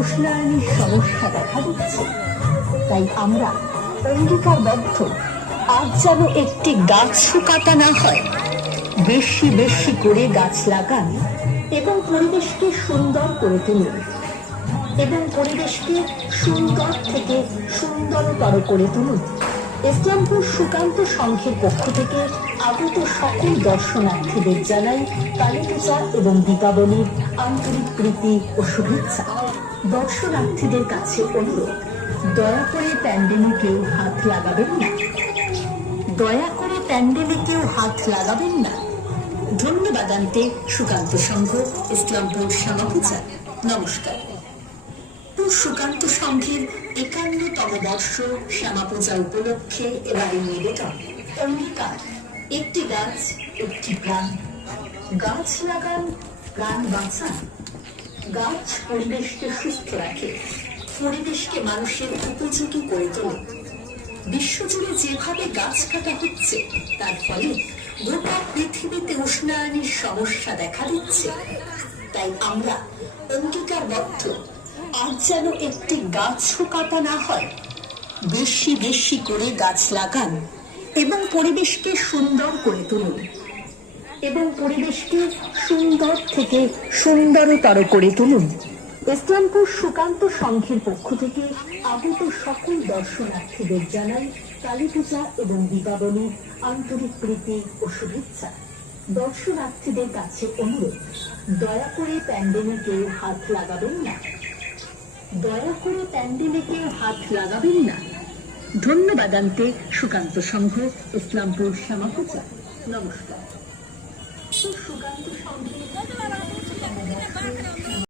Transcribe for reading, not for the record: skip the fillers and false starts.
উষ্ণায়নের সমস্যা দেখা দিচ্ছে। তাই আমরা অঙ্গীকারবদ্ধ, আজ যেন একটি গাছও কাটা না হয়। বেশি বেশি করে গাছ লাগান এবং পরিবেশকে সুন্দর করে তুলুন, এবং পরিবেশকে সুন্দর থেকে সুন্দরতর করে তুলুন। ইসলামপুর সুকান্ত সংঘের পক্ষ থেকে আগত সকল দর্শনার্থীদের জানাই কালী পূজা এবং দীপাবলির আন্তরিক প্রীতি ও শুভেচ্ছা। দর্শনার্থীদের কাছে অনুরোধ, দয়া করে প্যান্ডেলে কেউ হাত লাগাবেন না। দয়া করে প্যান্ডেলে কেউ হাত লাগাবেন না। ধন্যবাদান্তে সুকান্ত সংঘ, ইসলামপুর শ্যামা পূজা। নমস্কার। সুকান্ত সংঘের ৫১তম বর্ষ শ্যামা পূজা উপলক্ষে এবারে নিবেদন অঙ্গীকার, একটি গাছ একটি প্রাণ। গাছ লাগান, প্রাণ বাঁচান। গাছ পরিবেশকে সুস্থ রাখে, পরিবেশকে মানুষের উপযোগী করে তোলে। বিশ্বজুড়ে যেভাবে গাছ কাটা হচ্ছে তার ফলে গোটা পৃথিবীতে উষ্ণায়নের সমস্যা দেখা দিচ্ছে। তাই আমরা অঙ্গীকারবদ্ধ, আজ যেন একটি গাছও কাটা না হয়। বেশি বেশি করে গাছ লাগান এবং পরিবেশকে সুন্দর করে তুলুন, এবং পরিবেশকে সুন্দর থেকে সুন্দরতর করে তুলুন। ইসলামপুর সুকান্ত সংঘের পক্ষ থেকে আগত সকল দর্শনার্থীদের জানাই কালী পূজা এবং দীপাবলির আন্তরিক প্রীতি ও শুভেচ্ছা। দর্শনার্থীদের কাছে অনুরোধ, দয়া করে প্যান্ডেলে কেউ হাত লাগাবেন না। দয়া করে প্যান্ডেলে কেউ হাত লাগাবেন না। ধন্যবাদান্তে সুকান্ত সংঘ, ইসলামপুর শ্যামা পূজা। নমস্কার। সুকান্ত সংঘের